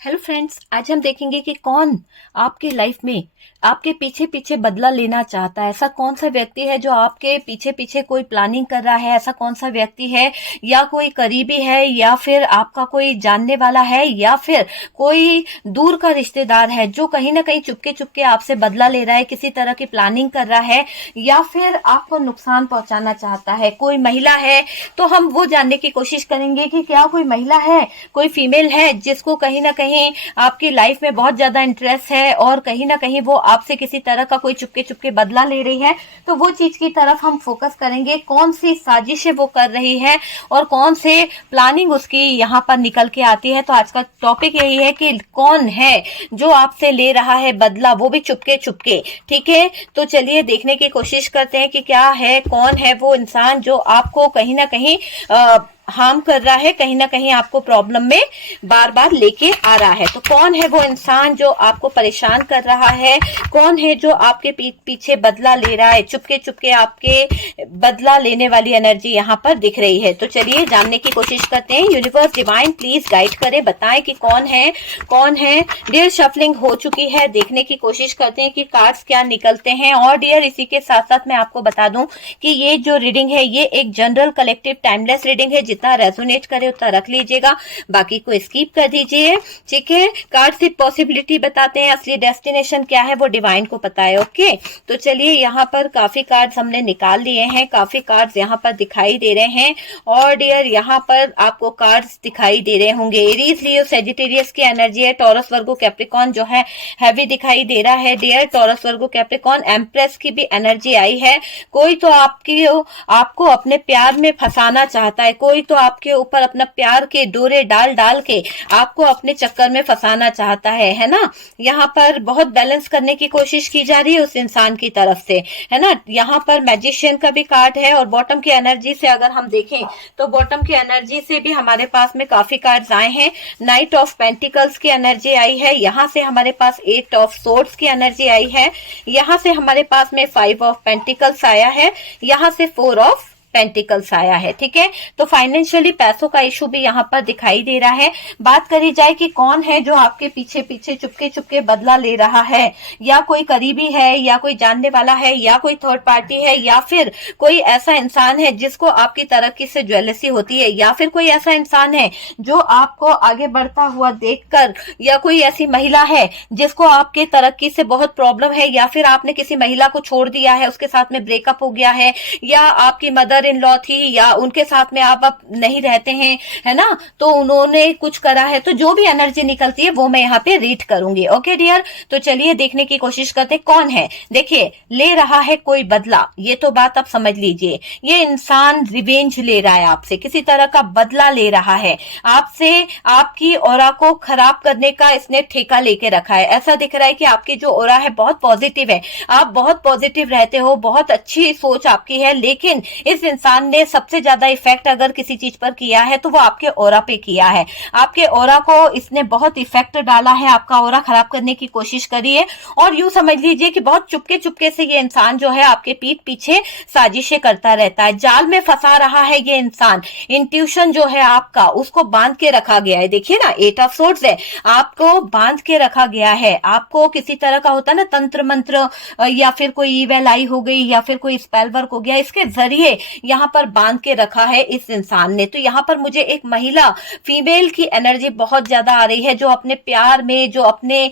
Hello friends, आज हम देखेंगे कि कौन आपके लाइफ में आपके पीछे पीछे बदला लेना चाहता है। ऐसा कौन सा व्यक्ति है जो आपके पीछे पीछे कोई प्लानिंग कर रहा है। ऐसा कौन सा व्यक्ति है, या कोई करीबी है, या फिर आपका कोई जानने वाला है, या फिर कोई दूर का रिश्तेदार है जो कहीं ना कहीं चुपके चुपके आपसे बदला ले रहा है, किसी तरह की प्लानिंग कर रहा है, या फिर आपको नुकसान पहुंचाना चाहता है। कोई महिला है तो हम वो जानने की कोशिश करेंगे कि क्या कोई महिला है, कोई फीमेल है जिसको कहीं ना कहीं आपकी लाइफ में बहुत ज्यादा इंटरेस्ट है और कहीं ना कहीं वो आपसे किसी तरह का कोई चुपके चुपके बदला ले रही है। तो वो चीज की तरफ हम फोकस करेंगे, कौन सी साजिशें वो कर रही है और कौन से प्लानिंग उसकी यहाँ पर निकल के आती है। तो आज का टॉपिक यही है कि कौन है जो आपसे ले रहा है बदला, वो भी चुपके चुपके। ठीक है, तो चलिए देखने की कोशिश करते हैं कि क्या है, कौन है वो इंसान जो आपको कहीं ना कहीं हार्म कर रहा है, कहीं ना कहीं आपको प्रॉब्लम में बार बार लेके आ रहा है। तो कौन है वो इंसान जो आपको परेशान कर रहा है, कौन है जो आपके पीछे बदला ले रहा है, चुपके चुपके आपके बदला लेने वाली एनर्जी यहाँ पर दिख रही है। तो चलिए जानने की कोशिश करते हैं। यूनिवर्स डिवाइन प्लीज गाइड करे, बताएं कि कौन है, कौन है। डियर शफलिंग हो चुकी है, देखने की कोशिश करते हैं कि कार्ड्स क्या निकलते हैं। और डियर इसी के साथ साथ मैं आपको बता दूं कि ये जो रीडिंग है ये एक जनरल कलेक्टिव टाइमलेस रीडिंग है। जितना रेजोनेट करे उतना रख लीजिएगा, बाकी को स्किप कर दीजिए। ठीक है, कार्ड सिर्फ पॉसिबिलिटी बताते हैं, असली डेस्टिनेशन क्या है वो डिवाइन को पता है। ओके, तो चलिए यहाँ पर काफी कार्ड्स हमने निकाल लिए हैं, काफी कार्ड्स यहाँ पर दिखाई दे रहे हैं। और डियर यहाँ पर आपको कार्ड्स दिखाई दे रहे होंगे। एरीज, लियो, सेजिटेरियस की एनर्जी है। टॉरस, वर्गो, कैप्रिकॉर्न जो है हैवी दिखाई दे रहा है। डियर टॉरस, वर्गो, कैप्रिकॉर्न, एम्प्रेस की भी एनर्जी आई है। कोई तो आपको अपने प्यार में फंसाना चाहता है, कोई तो आपके ऊपर अपना प्यार के डोरे डाल डाल के आपको अपने चक्कर में फंसाना चाहता है ना। यहाँ पर बहुत बैलेंस करने की कोशिश की जा रही है उस इंसान की तरफ से, है ना। यहाँ पर मैजिशियन का भी कार्ड है। और बॉटम की एनर्जी से अगर हम देखें तो बॉटम की एनर्जी से भी हमारे पास में काफी कार्ड्स आए हैं। नाइट ऑफ पेंटिकल्स की एनर्जी आई है। यहाँ से हमारे पास 8 ऑफ सोर्ड्स की एनर्जी आई है। यहाँ से हमारे पास में 5 ऑफ पेंटिकल्स आया है। यहाँ से 4 ऑफ पेंटिकल्स आया है। ठीक है, तो फाइनेंशियली पैसों का इशू भी यहाँ पर दिखाई दे रहा है। बात करी जाए कि कौन है जो आपके पीछे पीछे चुपके चुपके बदला ले रहा है, या कोई करीबी है, या कोई जानने वाला है, या कोई थर्ड पार्टी है, या फिर कोई ऐसा इंसान है जिसको आपकी तरक्की से ज्वेलसी होती है, या फिर कोई ऐसा इंसान है जो आपको आगे बढ़ता हुआ देखकर, या कोई ऐसी महिला है जिसको आपके तरक्की से बहुत प्रॉब्लम है, या फिर आपने किसी महिला को छोड़ दिया है, उसके साथ में ब्रेकअप हो गया है, या आपकी मदर इन लॉ थी, या उनके साथ में आप अब नहीं रहते हैं, है ना, तो उन्होंने कुछ करा है। तो जो भी एनर्जी निकलती है वो मैं यहाँ पे रीड करूंगी। ओके डियर, तो चलिए देखने की कोशिश करते हैं कौन है। देखिए, ले रहा है कोई बदला, ये तो बात आप समझ लीजिए। ये इंसान रिवेंज ले रहा है, आपसे किसी तरह का बदला ले रहा है, आपसे आपकी ऑरा को खराब करने का इसने ठेका लेके रखा है। ऐसा दिख रहा है कि आपकी जो ऑरा है बहुत पॉजिटिव है, आप बहुत पॉजिटिव रहते हो, बहुत अच्छी सोच आपकी है, लेकिन इस इंसान ने सबसे ज्यादा इफेक्ट अगर किसी चीज पर किया है तो वो आपके ऑरा पे किया है। आपके ऑरा को इसने बहुत इफेक्ट डाला है, आपका ऑरा खराब करने की कोशिश करी है। और यूं समझ लीजिए कि बहुत चुपके चुपके से ये इंसान जो है आपके पीठ पीछे साजिशें करता रहता है, जाल में फंसा रहा है ये इंसान। इंट्यूशन जो है आपका, उसको बांध के रखा गया है। देखिए ना, 8 ऑफ सोर्ड्स है, आपको बांध के रखा गया है। आपको किसी तरह का होता है ना तंत्र मंत्र, या फिर कोई ईवेल आई हो गई, या फिर कोई स्पेल वर्क हो गया, इसके जरिए यहाँ पर बांध के रखा है इस इंसान ने। तो यहाँ पर मुझे एक महिला, फीमेल की एनर्जी बहुत ज्यादा आ रही है, जो अपने प्यार में, जो अपने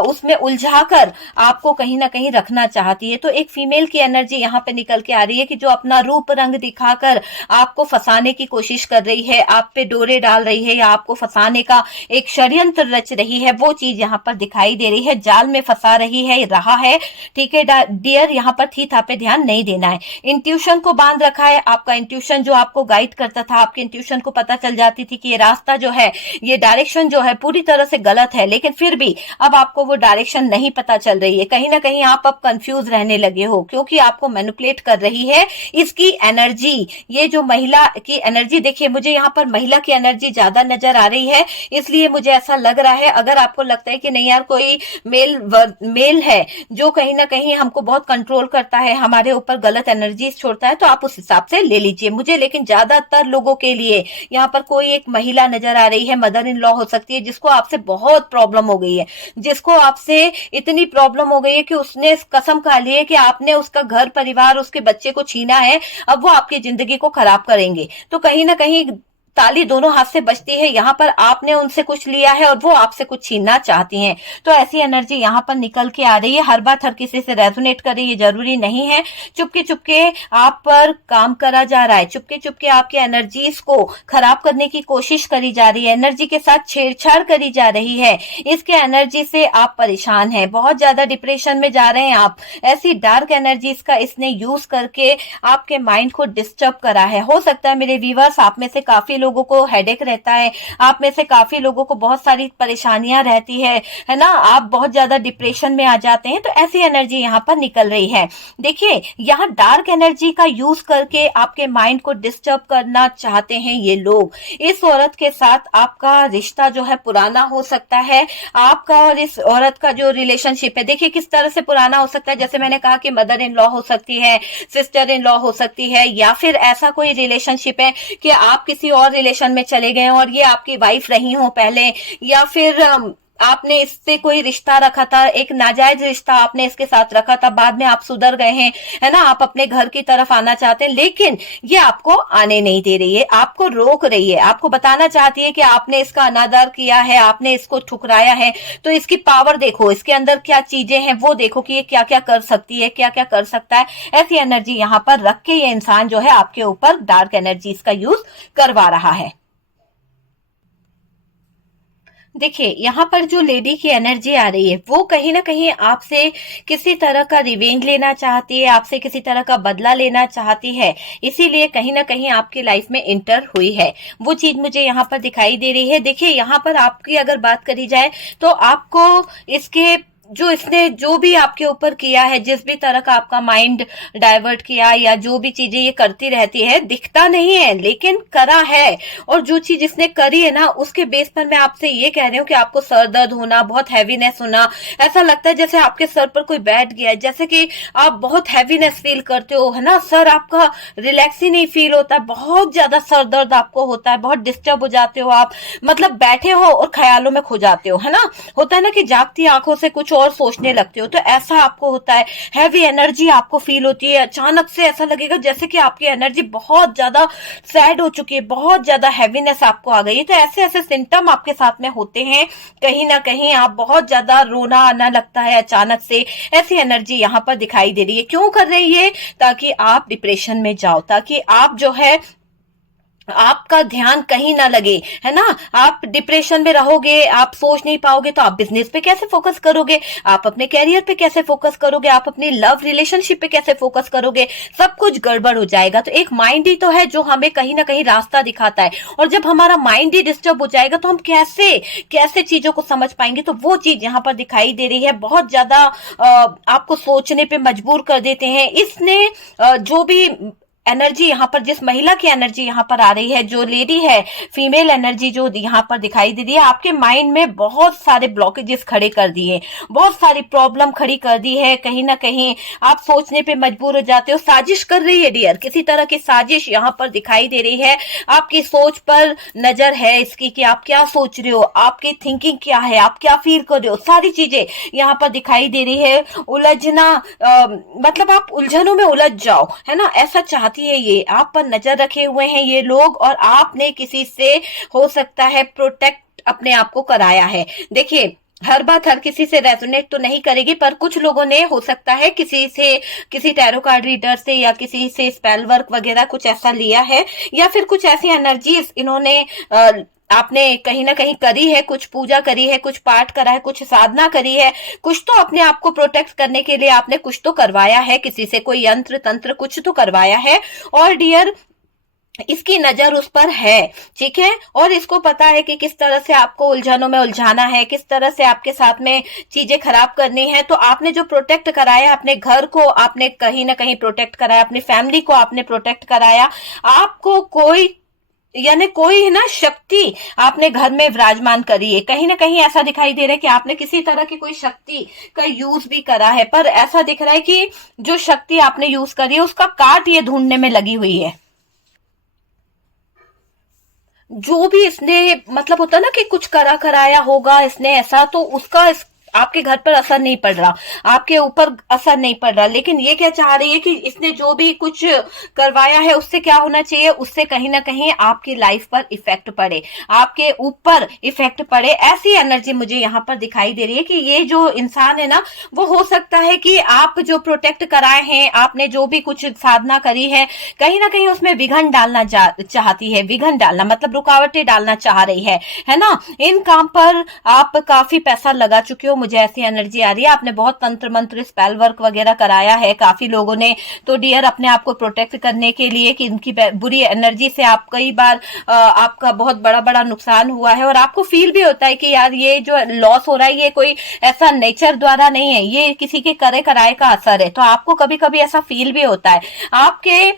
उसमें उलझाकर आपको कहीं ना कहीं रखना चाहती है। तो एक फीमेल की एनर्जी यहाँ पे निकल के आ रही है कि जो अपना रूप रंग दिखाकर आपको फंसाने की कोशिश कर रही है, आप पे डोरे डाल रही है, या आपको फंसाने का एक षड्यंत्र रच रही है, वो चीज यहाँ पर दिखाई दे रही है। जाल में फंसा रही है, रहा है। ठीक है डियर, यहाँ पर थी था पे ध्यान नहीं देना है। इंट्यूशन को बांध रखा है। आपका इंट्यूशन जो आपको गाइड करता था, आपके इंट्यूशन को पता चल जाती थी कि ये रास्ता जो है, ये डायरेक्शन जो है पूरी तरह से गलत है, लेकिन फिर भी अब आपको वो डायरेक्शन नहीं पता चल रही है। कहीं ना कहीं आप अब कंफ्यूज रहने लगे हो, क्योंकि आपको मैनिपुलेट कर रही है इसकी एनर्जी। ये जो महिला की एनर्जी, देखिए मुझे यहाँ पर महिला की एनर्जी ज्यादा नजर आ रही है, इसलिए मुझे ऐसा लग रहा है। अगर आपको लगता है कि नहीं यार, कोई मेल है जो कहीं ना कहीं हमको बहुत कंट्रोल करता है, हमारे ऊपर गलत एनर्जी छोड़ता है, तो आप उस हिसाब हिसाब से ले लीजिए मुझे। लेकिन ज्यादातर लोगों के लिए यहाँ पर कोई एक महिला नजर आ रही है, मदर इन लॉ हो सकती है, जिसको आपसे बहुत प्रॉब्लम हो गई है, जिसको आपसे इतनी प्रॉब्लम हो गई है कि उसने कसम खा ली है कि आपने उसका घर परिवार, उसके बच्चे को छीना है, अब वो आपकी जिंदगी को खराब करेंगे। तो कहीं ना कहीं ताली दोनों हाथ से बजती है, यहाँ पर आपने उनसे कुछ लिया है और वो आपसे कुछ छीनना चाहती हैं। तो ऐसी एनर्जी यहाँ पर निकल के आ रही है। हर बात हर किसी से रेजोनेट करे ये जरूरी नहीं है। चुपके चुपके आप पर काम करा जा रहा है, चुपके चुपके आपकी एनर्जीज को खराब करने की कोशिश करी जा रही है, एनर्जी के साथ छेड़छाड़ करी जा रही है। इसके एनर्जी से आप परेशान हैं, बहुत ज्यादा डिप्रेशन में जा रहे हैं आप। ऐसी डार्क एनर्जीज का इसने यूज करके आपके माइंड को डिस्टर्ब करा है। हो सकता है मेरे व्यूअर्स, आप में से काफी लोगों को हेडेक रहता है, आप में से काफी लोगों को बहुत सारी परेशानियां रहती है ना, आप बहुत ज्यादा डिप्रेशन में आ जाते हैं। तो ऐसी एनर्जी यहाँ पर निकल रही है। देखिए यहाँ डार्क एनर्जी का यूज करके आपके माइंड को डिस्टर्ब करना चाहते हैं ये लोग। इस औरत के साथ आपका रिश्ता जो है पुराना हो सकता है। आपका और इस औरत का जो रिलेशनशिप है, देखिए किस तरह से पुराना हो सकता है। जैसे मैंने कहा कि मदर इन लॉ हो सकती है, सिस्टर इन लॉ हो सकती है, या फिर ऐसा कोई रिलेशनशिप है कि आप किसी और रिलेशन में चले गए और ये आपकी वाइफ रही हो पहले, या फिर आपने इससे कोई रिश्ता रखा था, एक नाजायज रिश्ता आपने इसके साथ रखा था, बाद में आप सुधर गए हैं, है ना, आप अपने घर की तरफ आना चाहते हैं, लेकिन ये आपको आने नहीं दे रही है, आपको रोक रही है, आपको बताना चाहती है कि आपने इसका अनादर किया है, आपने इसको ठुकराया है। तो इसकी पावर देखो, इसके अंदर क्या चीजें हैं वो देखो कि ये क्या क्या कर सकती है, क्या क्या कर सकता है। ऐसी एनर्जी यहाँ पर रख के ये इंसान जो है आपके ऊपर डार्क एनर्जीज का यूज करवा रहा है। देखिए यहाँ पर जो लेडी की एनर्जी आ रही है वो कहीं ना कहीं आपसे किसी तरह का रिवेंज लेना चाहती है, आपसे किसी तरह का बदला लेना चाहती है, इसीलिए कहीं ना कहीं आपकी लाइफ में इंटर हुई है। वो चीज मुझे यहाँ पर दिखाई दे रही है। देखिए यहाँ पर आपकी अगर बात करी जाए तो आपको इसके जो इसने जो भी आपके ऊपर किया है, जिस भी तरह का आपका माइंड डाइवर्ट किया, या जो भी चीजें ये करती रहती है, दिखता नहीं है लेकिन करा है। और जो चीज इसने करी है ना, उसके बेस पर मैं आपसे ये कह रही हूँ कि आपको सर दर्द होना, बहुत हैवीनेस होना, ऐसा लगता है जैसे आपके सर पर कोई बैठ गया है, जैसे कि आप बहुत हैवीनेस फील करते हो, है ना, सर आपका रिलैक्स ही नहीं फील होता, बहुत ज्यादा सर दर्द आपको होता है, बहुत डिस्टर्ब हो जाते हो आप, मतलब बैठे हो और ख्यालों में खो जाते हो, है ना, होता है ना कि जागती आंखों से कुछ और सोचने लगते हो। तो ऐसा आपको होता है, हैवी एनर्जी आपको फील होती है, अचानक से ऐसा लगेगा जैसे कि आपकी एनर्जी बहुत ज्यादा सैड हो चुकी है, बहुत ज्यादा हैवीनेस आपको आ गई है। तो ऐसे ऐसे सिम्टम आपके साथ में होते हैं, कहीं ना कहीं आप बहुत ज्यादा रोना आना लगता है अचानक से। ऐसी एनर्जी यहाँ पर दिखाई दे रही है। क्यों कर रही है? ताकि आप डिप्रेशन में जाओ, ताकि आप जो है आपका ध्यान कहीं ना लगे, है ना, आप डिप्रेशन में रहोगे, आप सोच नहीं पाओगे, तो आप बिजनेस पे कैसे फोकस करोगे, आप अपने कैरियर पे कैसे फोकस करोगे, आप अपनी लव रिलेशनशिप पे कैसे फोकस करोगे, सब कुछ गड़बड़ हो जाएगा। तो एक माइंड ही तो है जो हमें कहीं ना कहीं रास्ता दिखाता है, और जब हमारा माइंड ही डिस्टर्ब हो जाएगा तो हम कैसे कैसे चीजों को समझ पाएंगे। तो वो चीज यहाँ पर दिखाई दे रही है, बहुत ज्यादा आपको सोचने पे मजबूर कर देते हैं। इसने जो भी एनर्जी यहाँ पर, जिस महिला की एनर्जी यहाँ पर आ रही है, जो लेडी है, फीमेल एनर्जी जो यहाँ पर दिखाई दे रही है, आपके माइंड में बहुत सारे ब्लॉकेजेस खड़े कर दिए, बहुत सारी प्रॉब्लम खड़ी कर दी है। कहीं ना कहीं आप सोचने पे मजबूर हो जाते हो। साजिश कर रही है डियर, किसी तरह की साजिश यहाँ पर दिखाई दे रही है। आपकी सोच पर नजर है इसकी कि आप क्या सोच रहे हो, आपकी थिंकिंग क्या है, आप क्या फील कर रहे हो, सारी चीजें यहाँ पर दिखाई दे रही है। उलझना मतलब आप उलझनों में उलझ जाओ, है ना, ऐसा चाहती है ये। आप पर नजर रखे हुए हैं ये लोग, और आपने किसी से हो सकता है प्रोटेक्ट अपने आप को कराया है। देखिए हर बात हर किसी से रेजोनेट तो नहीं करेगी, पर कुछ लोगों ने हो सकता है किसी से, किसी टैरो कार्ड रीडर से या किसी से स्पेल वर्क वगैरह कुछ ऐसा लिया है, या फिर कुछ ऐसी एनर्जीज इन्होंने आपने कहीं ना कहीं करी है, कुछ पूजा करी है, कुछ पाठ करा है, कुछ साधना करी है, कुछ तो अपने आप को प्रोटेक्ट करने के लिए आपने कुछ तो करवाया है, किसी से कोई यंत्र तंत्र कुछ तो करवाया है। और डियर इसकी नजर उस पर है, ठीक है, और इसको पता है कि किस तरह से आपको उलझनों में उलझाना है, किस तरह से आपके साथ में चीजें खराब करनी है। तो आपने जो प्रोटेक्ट कराया, अपने घर को आपने कहीं ना कहीं प्रोटेक्ट कराया, अपनी फैमिली को आपने प्रोटेक्ट कराया, आपको कोई यानी कोई है ना शक्ति आपने घर में विराजमान करी है। कहीं ना कहीं ऐसा दिखाई दे रहा है कि आपने किसी तरह की कोई शक्ति का यूज भी करा है, पर ऐसा दिख रहा है कि जो शक्ति आपने यूज करी है उसका काट ये ढूंढने में लगी हुई है। जो भी इसने मतलब होता ना कि कुछ करा कराया होगा इसने ऐसा, तो उसका आपके घर पर असर नहीं पड़ रहा, आपके ऊपर असर नहीं पड़ रहा, लेकिन ये क्या चाह रही है कि इसने जो भी कुछ करवाया है उससे क्या होना चाहिए, उससे कहीं ना कहीं आपकी लाइफ पर इफेक्ट पड़े, आपके ऊपर इफेक्ट पड़े। ऐसी एनर्जी मुझे यहाँ पर दिखाई दे रही है कि ये जो इंसान है ना, वो हो सकता है कि आप जो प्रोटेक्ट कराए हैं, आपने जो भी कुछ साधना करी है, कहीं ना कहीं उसमें विघन डालना चाहती है। विघन डालना मतलब रुकावटें डालना चाह रही है ना। इन काम पर आप काफी पैसा लगा चुके हो, मुझे ऐसी एनर्जी आ रही है। आपने बहुत तंत्र मंत्र स्पेल वर्क वगैरह कराया है काफी लोगों ने, तो डियर अपने आप को प्रोटेक्ट करने के लिए कि इनकी बुरी एनर्जी से आप कई बार आपका बहुत बड़ा बड़ा नुकसान हुआ है, और आपको फील भी होता है कि यार ये जो लॉस हो रहा है ये कोई ऐसा नेचर द्वारा नहीं है, ये किसी के करे कराए का असर है। तो आपको कभी कभी ऐसा फील भी होता है। आपके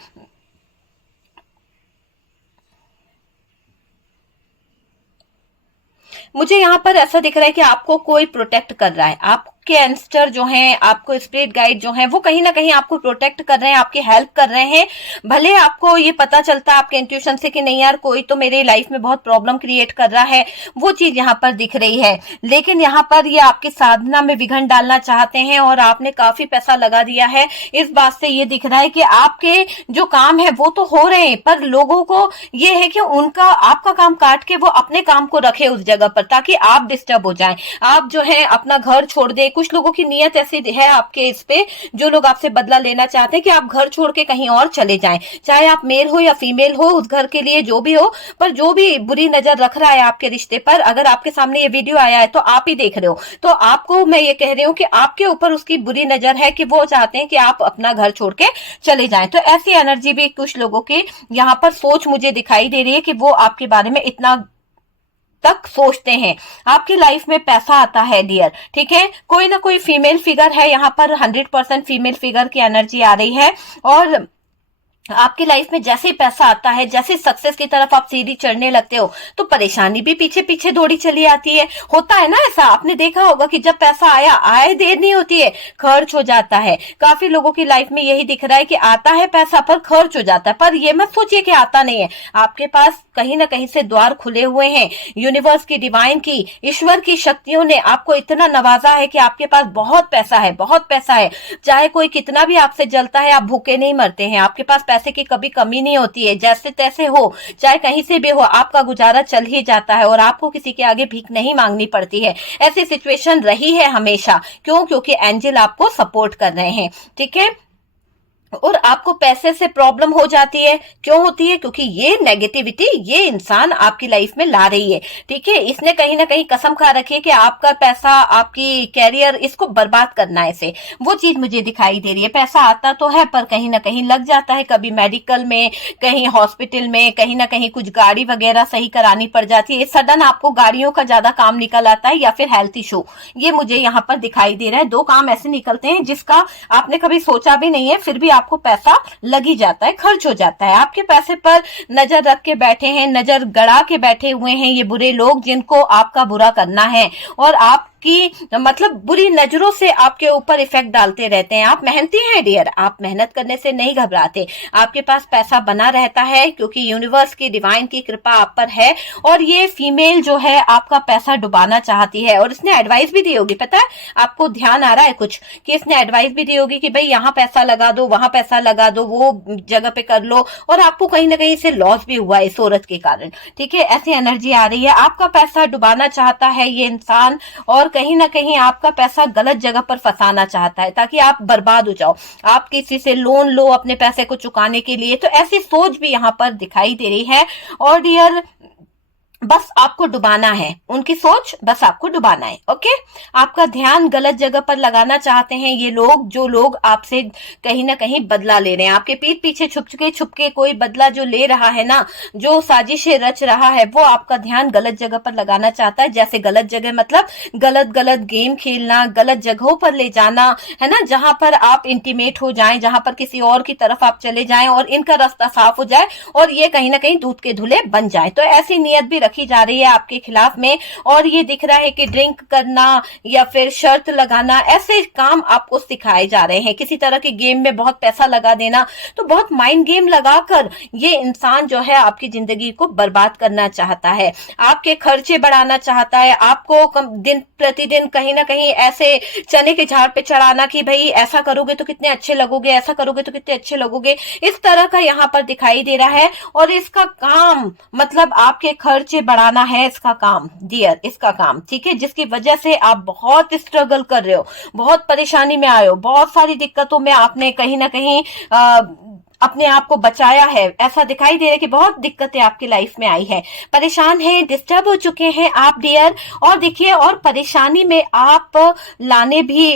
मुझे यहाँ पर ऐसा दिख रहा है कि आपको कोई प्रोटेक्ट कर रहा है, आपके एंस्टर जो हैं, आपको स्पिरिट गाइड जो हैं, वो कहीं ना कहीं आपको प्रोटेक्ट कर रहे हैं, आपकी हेल्प कर रहे हैं। भले आपको ये पता चलता है आपके इंट्यूशन से कि नहीं यार कोई तो मेरे लाइफ में बहुत प्रॉब्लम क्रिएट कर रहा है, वो चीज यहाँ पर दिख रही है, लेकिन यहाँ पर ये आपकी साधना में विघन डालना चाहते हैं और आपने काफी पैसा लगा दिया है। इस बात से ये दिख रहा है कि आपके जो काम है वो तो हो रहे हैं, पर लोगों को ये है कि उनका आपका काम काट के वो अपने काम को रखे उस जगह पर, ताकि आप डिस्टर्ब हो जाएं, आप जो है अपना घर छोड़ दे। कुछ लोगों की नीयत ऐसी है आपके इस पे, जो लोग आपसे बदला लेना चाहते हैं कि आप घर छोड़ के कहीं और चले जाएं, चाहे आप मेल हो या फीमेल हो, उस घर के लिए जो भी हो, पर जो भी बुरी नजर रख रहा है आपके रिश्ते पर, अगर आपके सामने ये वीडियो आया है तो आप ही देख रहे हो, तो आपको मैं ये कह रही हूँ कि आपके ऊपर उसकी बुरी नजर है कि वो चाहते हैं कि आप अपना घर छोड़ के चले जाएं। तो ऐसी एनर्जी भी कुछ लोगों की यहाँ पर सोच मुझे दिखाई दे रही है कि वो आपके बारे में इतना तक सोचते हैं। आपकी लाइफ में पैसा आता है डियर, ठीक है, कोई ना कोई फीमेल फिगर है यहाँ पर, 100% फीमेल फिगर की एनर्जी आ रही है। और आपकी लाइफ में जैसे ही पैसा आता है, जैसे सक्सेस की तरफ आप सीढ़ी चढ़ने लगते हो, तो परेशानी भी पीछे पीछे दौड़ी चली आती है। होता है ना ऐसा, आपने देखा होगा कि जब पैसा आए देर नहीं होती है, खर्च हो जाता है। काफी लोगों की लाइफ में यही दिख रहा है कि आता है पैसा पर खर्च हो जाता है। पर ये मत सोचिए कि आता नहीं है, आपके पास कहीं ना कहीं से द्वार खुले हुए हैं। यूनिवर्स की, डिवाइन की, ईश्वर की शक्तियों ने आपको इतना नवाजा है कि आपके पास बहुत पैसा है, बहुत पैसा है। चाहे कोई कितना भी आपसे जलता है, आप भूखे नहीं मरते हैं, आपके पास पैसे की कभी कमी नहीं होती है। जैसे तैसे हो, चाहे कहीं से भी हो, आपका गुजारा चल ही जाता है और आपको किसी के आगे भीख नहीं मांगनी पड़ती है। ऐसी सिचुएशन रही है हमेशा। क्यों? क्योंकि एंजल आपको सपोर्ट कर रहे हैं, ठीक है। और आपको पैसे से प्रॉब्लम हो जाती है, क्यों होती है? क्योंकि ये नेगेटिविटी ये इंसान आपकी लाइफ में ला रही है, ठीक है। इसने कहीं ना कहीं कसम खा रखी है कि आपका पैसा, आपकी कैरियर, इसको बर्बाद करना है इसे। वो चीज मुझे दिखाई दे रही है। पैसा आता तो है पर कहीं ना कहीं लग जाता है, कभी मेडिकल में, कहीं हॉस्पिटल में, कहीं ना कहीं कुछ गाड़ी वगैरह सही करानी पड़ जाती है। सडन आपको गाड़ियों का ज्यादा काम निकल आता है, या फिर हेल्थ इशू, ये मुझे यहाँ पर दिखाई दे रहा है। दो काम ऐसे निकलते हैं जिसका आपने कभी सोचा भी नहीं है, फिर भी आपको पैसा लग ही जाता है, खर्च हो जाता है। आपके पैसे पर नजर रख के बैठे हैं, नजर गड़ा के बैठे हुए हैं ये बुरे लोग, जिनको आपका बुरा करना है और आप की मतलब बुरी नजरों से आपके ऊपर इफेक्ट डालते रहते हैं। आप मेहनती हैं डियर, आप मेहनत करने से नहीं घबराते, आपके पास पैसा बना रहता है क्योंकि यूनिवर्स की, डिवाइन की कृपा आप पर है। और ये फीमेल जो है आपका पैसा डुबाना चाहती है, और इसने एडवाइस भी दी होगी, पता है आपको, ध्यान आ रहा है कुछ, कि इसने एडवाइस भी दी होगी कि भाई यहाँ पैसा लगा दो, वहां पैसा लगा दो, वो जगह पे कर लो, और आपको कहीं ना कहीं से लॉस भी हुआ इस औरत के कारण, ठीक है। ऐसी एनर्जी आ रही है, आपका पैसा डुबाना चाहता है ये इंसान, और कहीं ना कहीं आपका पैसा गलत जगह पर फंसाना चाहता है ताकि आप बर्बाद हो जाओ। आप किसी से लोन लो अपने पैसे को चुकाने के लिए, तो ऐसी सोच भी यहाँ पर दिखाई दे रही है। और डियर बस आपको डुबाना है, उनकी सोच बस आपको डुबाना है। ओके, आपका ध्यान गलत जगह पर लगाना चाहते हैं ये लोग, जो लोग आपसे कहीं ना कहीं बदला ले रहे हैं, आपके पीठ पीछे छुपके कोई बदला जो ले रहा है ना, जो साजिशें रच रहा है, वो आपका ध्यान गलत जगह पर लगाना चाहता है। जैसे गलत जगह मतलब गलत गलत गेम खेलना, गलत जगहों पर ले जाना, है ना, जहां पर आप इंटीमेट हो जाएं, जहां पर किसी और की तरफ आप चले जाएं और इनका रास्ता साफ हो जाए और ये कहीं ना कहीं दूध के धुले बन जाए। तो ऐसी नियत भी रखी जा रही है आपके खिलाफ में। और ये दिख रहा है कि ड्रिंक करना या फिर शर्त लगाना, ऐसे काम आपको सिखाए जा रहे हैं। किसी तरह के गेम में बहुत पैसा लगा देना, तो बहुत माइंड गेम लगाकर ये इंसान जो है आपकी जिंदगी को बर्बाद करना चाहता है, आपके खर्चे बढ़ाना चाहता है, आपको दिन प्रतिदिन कहीं ना कहीं ऐसे चने के झाड़ पे चढ़ाना कि भाई ऐसा करोगे तो कितने अच्छे लगोगे, ऐसा करोगे तो कितने अच्छे लगोगे, इस तरह का यहाँ पर दिखाई दे रहा है। और इसका काम मतलब आपके खर्चे बढ़ाना है, इसका काम डियर, इसका काम, ठीक है, जिसकी वजह से आप बहुत स्ट्रगल कर रहे हो, बहुत परेशानी में आए हो, बहुत सारी दिक्कतों में आपने कहीं ना कहीं अपने आप को बचाया है। ऐसा दिखाई दे रहा है कि बहुत दिक्कतें आपकी लाइफ में आई है, परेशान हैं, डिस्टर्ब हो चुके हैं आप डियर। और देखिए, और परेशानी में आप लाने भी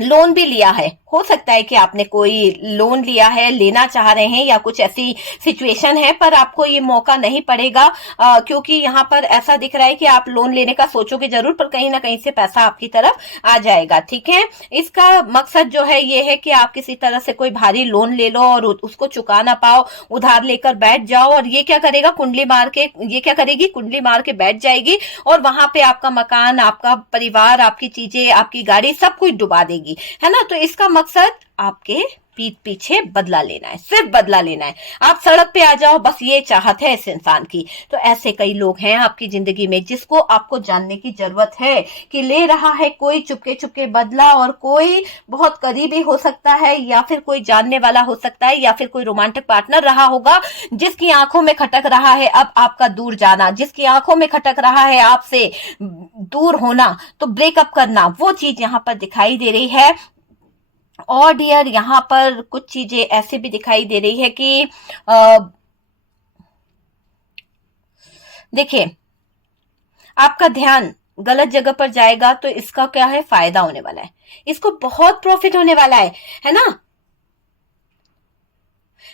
लोन भी लिया है, हो सकता है कि आपने कोई लोन लिया है, लेना चाह रहे हैं, या कुछ ऐसी सिचुएशन है, पर आपको ये मौका नहीं पड़ेगा, क्योंकि यहाँ पर ऐसा दिख रहा है कि आप लोन लेने का सोचोगे जरूर, पर कहीं ना कहीं से पैसा आपकी तरफ आ जाएगा। ठीक है, इसका मकसद जो है ये है कि आप किसी तरह से कोई भारी लोन ले लो और उसको चुका ना पाओ, उधार लेकर बैठ जाओ, और ये क्या करेगा, कुंडली मार के, ये क्या करेगी, कुंडली मार के बैठ जाएगी, और वहां पे आपका मकान, आपका परिवार, आपकी चीजें, आपकी गाड़ी, सब कुछ डुबा देगी, है ना। तो इसका मकसद आपके पीठ पीछे बदला लेना है, सिर्फ बदला लेना है, आप सड़क पे आ जाओ, बस ये चाहत है इस इंसान की। तो ऐसे कई लोग हैं आपकी जिंदगी में जिसको आपको जानने की जरूरत है कि ले रहा है कोई चुपके चुपके बदला, और कोई बहुत करीबी हो सकता है, या फिर कोई जानने वाला हो सकता है, या फिर कोई रोमांटिक पार्टनर रहा होगा जिसकी आंखों में खटक रहा है अब आपका दूर जाना, जिसकी आंखों में खटक रहा है आपसे दूर होना, तो ब्रेकअप करना, वो चीज यहाँ पर दिखाई दे रही है। और डियर, यहाँ पर कुछ चीजें ऐसे भी दिखाई दे रही है कि देखिए, आपका ध्यान गलत जगह पर जाएगा तो इसका क्या है, फायदा होने वाला है, इसको बहुत प्रॉफिट होने वाला है ना।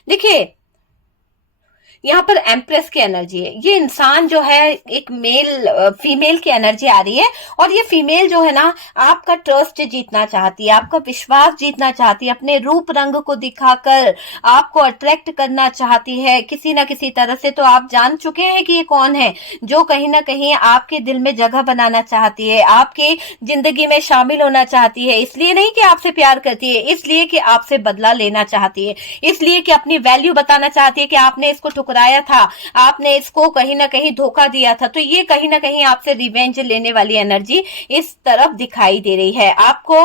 देखिए, यहाँ पर एम्प्रेस की एनर्जी है, ये इंसान जो है एक फीमेल की एनर्जी आ रही है, और ये फीमेल जो है ना आपका ट्रस्ट जीतना चाहती है, आपका विश्वास जीतना चाहती है, अपने रूप रंग को दिखाकर आपको अट्रैक्ट करना चाहती है किसी ना किसी तरह से। तो आप जान चुके हैं कि ये कौन है, जो कहीं ना कहीं आपके दिल में जगह बनाना चाहती है, आपकी जिंदगी में शामिल होना चाहती है, इसलिए नहीं कि आपसे प्यार करती है, इसलिए कि आपसे बदला लेना चाहती है, इसलिए कि अपनी वैल्यू बताना चाहती है कि आपने इसको ठुकराया था, आपने इसको कहीं ना कहीं धोखा दिया था। तो ये कहीं ना कहीं आपसे रिवेंज लेने वाली एनर्जी इस तरफ दिखाई दे रही है, आपको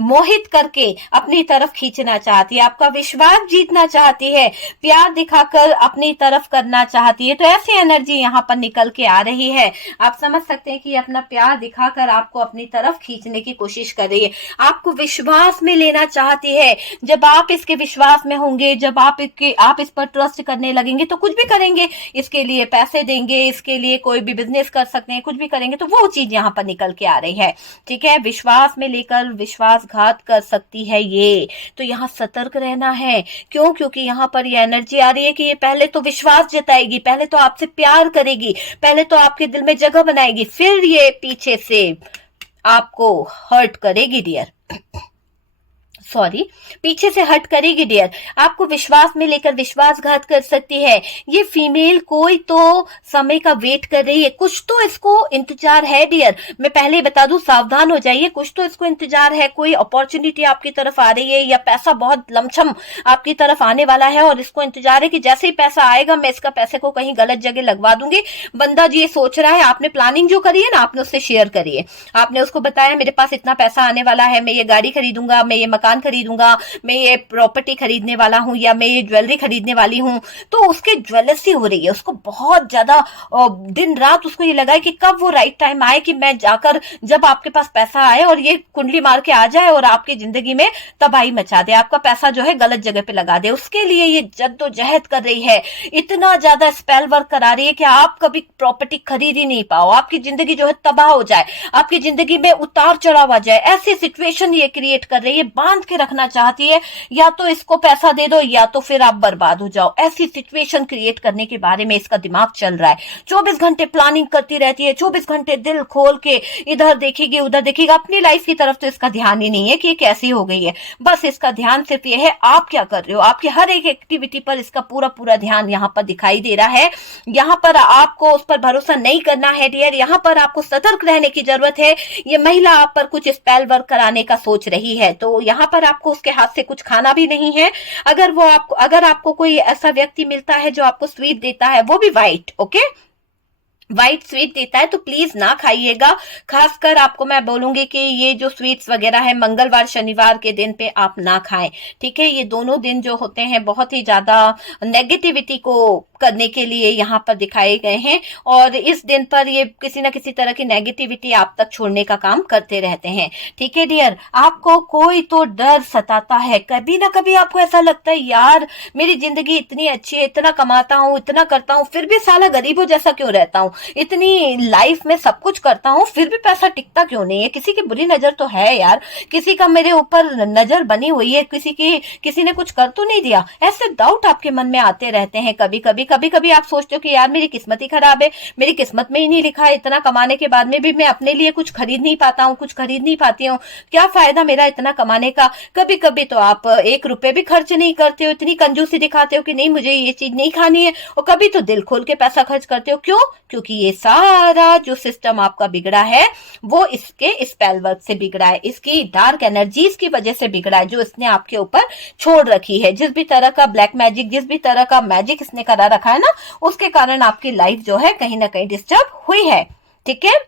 मोहित करके अपनी तरफ खींचना चाहती है, आपका विश्वास जीतना चाहती है, प्यार दिखाकर अपनी तरफ करना चाहती है। तो ऐसी एनर्जी यहाँ पर निकल के आ रही है। आप समझ सकते हैं कि अपना प्यार दिखाकर आपको अपनी तरफ खींचने की कोशिश कर रही है, आपको विश्वास में लेना चाहती है। जब आप इसके विश्वास में होंगे, जब आप इस पर ट्रस्ट करने लगेंगे, तो कुछ भी करेंगे, इसके लिए पैसे देंगे, इसके लिए कोई भी बिजनेस कर सकते हैं, कुछ भी करेंगे, तो वो चीज यहाँ पर निकल के आ रही है। ठीक है, विश्वास में लेकर विश्वासघात कर सकती है ये, तो यहाँ सतर्क रहना है। क्यों? क्योंकि यहाँ पर ये एनर्जी आ रही है कि ये पहले तो विश्वास जताएगी, पहले तो आपसे प्यार करेगी, पहले तो आपके दिल में जगह बनाएगी, फिर ये पीछे से आपको हर्ट करेगी डियर, सॉरी, पीछे से हट करेगी डियर, आपको विश्वास में लेकर विश्वासघात कर सकती है। ये फीमेल कोई तो समय का वेट कर रही है, कुछ तो इसको इंतजार है डियर, मैं पहले ही बता दूं, सावधान हो जाइए, कुछ तो इसको इंतजार है, कोई अपॉर्चुनिटी आपकी तरफ आ रही है, या पैसा बहुत लमसम आपकी तरफ आने वाला है, और इसको इंतजार है कि जैसे ही पैसा आएगा मैं इसका पैसे को कहीं गलत जगह लगवा दूंगी। बंदा जी ये सोच रहा है, आपने प्लानिंग जो करी है ना, आपने उससे शेयर करी है, आपने उसको बताया मेरे पास इतना पैसा आने वाला है, मैं ये गाड़ी खरीदूंगा, मैं ये मकान मकान खरीदूंगा, मैं ये प्रॉपर्टी खरीदने वाला हूँ, या मैं ये ज्वेलरी खरीदने वाली हूँ, तो उसकी ज्वेलसी हो रही है, उसको बहुत ज्यादा दिन रात उसको ये लगा है कि कब वो राइट टाइम आए कि मैं जाकर, जब आपके पास पैसा आए और ये कुंडली मार के आ जाए और आपकी जिंदगी में तबाही मचा दे, आपका पैसा जो है गलत जगह पे लगा दे। उसके लिए ये जद्दोजहद कर रही है, इतना ज्यादा स्पेल वर्क करा रही है कि आप कभी प्रॉपर्टी खरीद ही नहीं पाओ, आपकी जिंदगी जो है तबाह हो जाए, आपकी जिंदगी में उतार चढ़ाव आ जाए, ऐसी सिचुएशन ये क्रिएट कर रही है, बांध के रखना चाहती है, या तो इसको पैसा दे दो या तो फिर आप बर्बाद हो जाओ। ऐसी सिचुएशन क्रिएट करने के बारे में इसका दिमाग चल रहा है, 24 घंटे प्लानिंग करती रहती है, 24 घंटे दिल खोल के इधर देखेगी उधर देखेगी, अपनी लाइफ की तरफ तो इसका ध्यान ही नहीं है कि ये कैसी हो गई है। बस इसका ध्यान सिर्फ ये है आप क्या कर रहे हो, आपकी हर एक एक्टिविटी पर इसका पूरा पूरा ध्यान यहाँ पर दिखाई दे रहा है। यहाँ पर आपको उस पर भरोसा नहीं करना है डियर, यहाँ पर आपको सतर्क रहने की जरूरत है। ये महिला आप पर कुछ स्पेल वर्क कराने का सोच रही है, तो यहाँ पर आपको उसके हाथ से कुछ खाना भी नहीं है। अगर आपको कोई ऐसा व्यक्ति मिलता है जो आपको स्वीट देता है, वो भी व्हाइट, ओके, व्हाइट स्वीट देता है, तो प्लीज ना खाइएगा। खासकर आपको मैं बोलूंगी कि ये जो स्वीट्स वगैरह है मंगलवार शनिवार के दिन पे आप ना खाएं, ठीक है। ये दोनों दिन जो होते हैं बहुत ही ज्यादा नेगेटिविटी को करने के लिए यहाँ पर दिखाए गए हैं, और इस दिन पर ये किसी ना किसी तरह की नेगेटिविटी आप तक छोड़ने का काम करते रहते हैं, ठीक है डियर। आपको कोई तो डर सताता है, कभी ना कभी आपको ऐसा लगता है यार मेरी जिंदगी इतनी अच्छी है, इतना कमाता हूँ, इतना करता हूँ, फिर भी साला गरीबों जैसा क्यों रहता हूँ, इतनी लाइफ में सब कुछ करता हूँ, फिर भी पैसा टिकता क्यों नहीं है। किसी की बुरी नजर तो है यार, किसी का मेरे ऊपर नजर बनी हुई है, किसी ने कुछ कर तो नहीं दिया। ऐसे डाउट आपके मन में आते रहते हैं। कभी कभी आप सोचते हो कि यार मेरी किस्मत ही खराब है, मेरी किस्मत में ही नहीं लिखा है, इतना कमाने के बाद में भी मैं अपने लिए कुछ खरीद नहीं पाता हूँ, कुछ खरीद नहीं पाती हूँ, क्या फायदा मेरा इतना कमाने का। कभी कभी तो आप 1 रुपए भी खर्च नहीं करते हो, इतनी कंजूसी दिखाते हो कि नहीं मुझे ये चीज नहीं खानी है, और कभी तो दिल खोल के पैसा खर्च करते हो। क्यों? क्योंकि ये सारा जो सिस्टम आपका बिगड़ा है वो इसके स्पेल वर्क से बिगड़ा है, इसकी डार्क एनर्जीज की वजह से बिगड़ा है, जो इसने आपके ऊपर छोड़ रखी है। जिस भी तरह का ब्लैक मैजिक, जिस भी तरह का मैजिक इसने करा रखा है ना, उसके कारण आपकी लाइफ जो है कहीं ना कहीं डिस्टर्ब हुई है, ठीक है।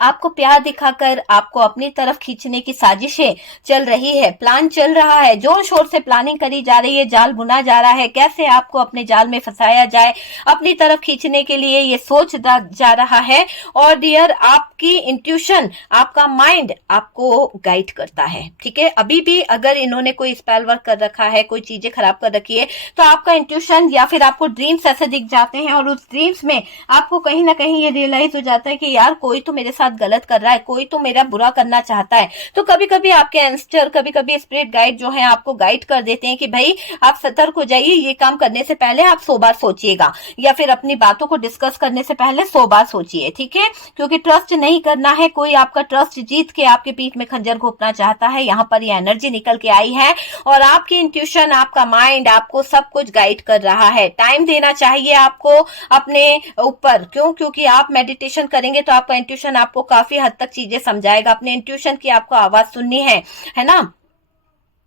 आपको प्यार दिखाकर आपको अपनी तरफ खींचने की साजिशें चल रही है, प्लान चल रहा है, जोर शोर से प्लानिंग करी जा रही है, जाल बुना जा रहा है, कैसे आपको अपने जाल में फंसाया जाए, अपनी तरफ खींचने के लिए ये सोच जा रहा है। और डियर आपकी इंट्यूशन, आपका माइंड आपको गाइड करता है, ठीक है। अभी भी अगर इन्होंने कोई स्पेल वर्क कर रखा है, कोई चीजें खराब कर रखी है, तो आपका इंट्यूशन या फिर आपको ड्रीम्स ऐसे दिख जाते हैं, और उस ड्रीम्स में आपको कहीं ना कहीं ये रियलाइज हो जाता है कि यार कोई तो मेरे साथ गलत कर रहा है, कोई तो मेरा बुरा करना चाहता है। तो कभी कभी आपके एंस्टर, कभी कभी स्पिरिट गाइड जो है आपको गाइड कर देते हैं कि भाई आप सतर्क हो जाइए, ये काम करने से पहले आप 100 बार सोचिएगा, या फिर अपनी बातों को डिस्कस करने से पहले 100 बार सोचिए, ठीक है। क्योंकि ट्रस्ट नहीं करना है, कोई आपका ट्रस्ट जीत के आपके पीठ में खंजर घोंपना चाहता है। यहाँ पर ये एनर्जी निकल के आई है, और आपकी इंट्यूशन, आपका माइंड आपको सब कुछ गाइड कर रहा है। टाइम देना चाहिए आपको अपने ऊपर, क्यों? क्योंकि आप मेडिटेशन करेंगे तो आपका इंट्यूशन आपको काफी हद तक चीजें समझाएगा। अपने इंट्यूशन की आपको आवाज सुननी है ना।